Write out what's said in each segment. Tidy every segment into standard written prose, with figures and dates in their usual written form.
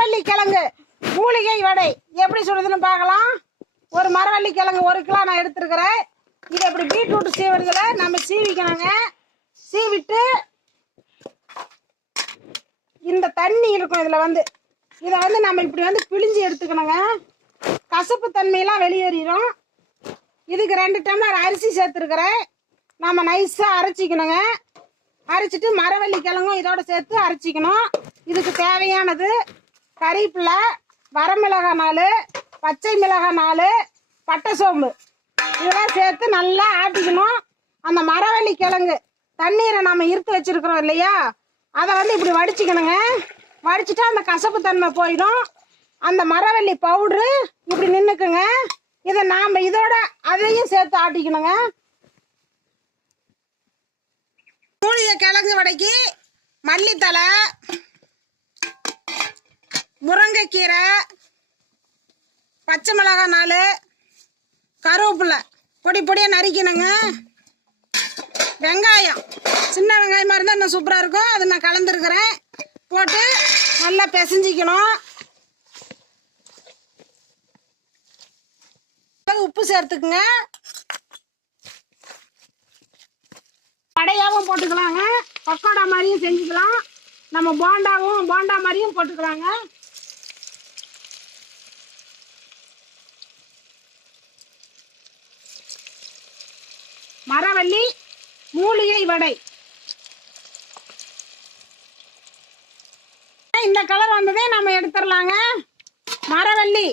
மரவள்ளி கிழங்கு மூலிகை வடை எப்படி சொல்றதுன்னு பார்க்கலாம். ஒரு மரவள்ளி கிழங்கு 1 கிலோ நான் எடுத்துருக்கிறேன். இதை இப்படி பீட்ரூட் சீவுறதுல நம்ம சீவிக்கணுங்க. சீவிட்டு இந்த தண்ணி இருக்கும் இதை நம்ம இப்படி பிழிஞ்சு எடுத்துக்கணுங்க. கசப்பு தன்மையெல்லாம் வெளியேறிடும். இதுக்கு 2 டம்ளர் அரிசி சேர்த்துருக்கிறேன். நம்ம நைஸாக அரைச்சிக்கணுங்க. அரைச்சிட்டு மரவள்ளி கிழங்கும் இதோட சேர்த்து அரைச்சிக்கணும். இதுக்கு தேவையானது கறிவேப்பிலை, வரமிளகாய் 4, பச்சை மிளகாய் 4, பட்டை சோம்பு இதெல்லாம் சேர்த்து நல்லா ஆட்டிக்கணும். அந்த மரவள்ளி கிழங்கு தண்ணீரை நம்ம இருத்து வச்சிருக்கிறோம் இல்லையா, அதை இப்படி வடிச்சிக்கணுங்க. வடிச்சிட்டா அந்த கசப்பு தன்மை போயிடும். அந்த மரவள்ளி பவுட்ரு இப்படி நின்றுக்குங்க. இதை நாம் இதோட அதையும் சேர்த்து ஆட்டிக்கணுங்க. மூலிகை கிழங்கு வடைக்கு மல்லித்தலை, முருங்கைக்கீரை, பச்சை மிளகாய் 4, கருவேப்பிலை பொடி பொடியாக நறுக்கணுங்க. வெங்காயம் சின்ன வெங்காயமாக இருந்தால் இன்னும் சூப்பராக இருக்கும். அது நான் கலந்துருக்கிறேன். போட்டு நல்லா பிசைஞ்சிக்கணும். உப்பு சேர்த்துக்குங்க. வடையாகவும் போட்டுக்கலாங்க, பக்கோடா மாதிரியும் செஞ்சுக்கலாம். நம்ம போண்டா மாதிரியும் போட்டுக்கலாங்க. மரவள்ளி மூலிகை வடை இந்த கலர் வந்ததே நம்ம எடுத்துடலாங்க. மரவள்ளி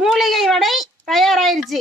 மூலிகை வடை தயாராயிருச்சு.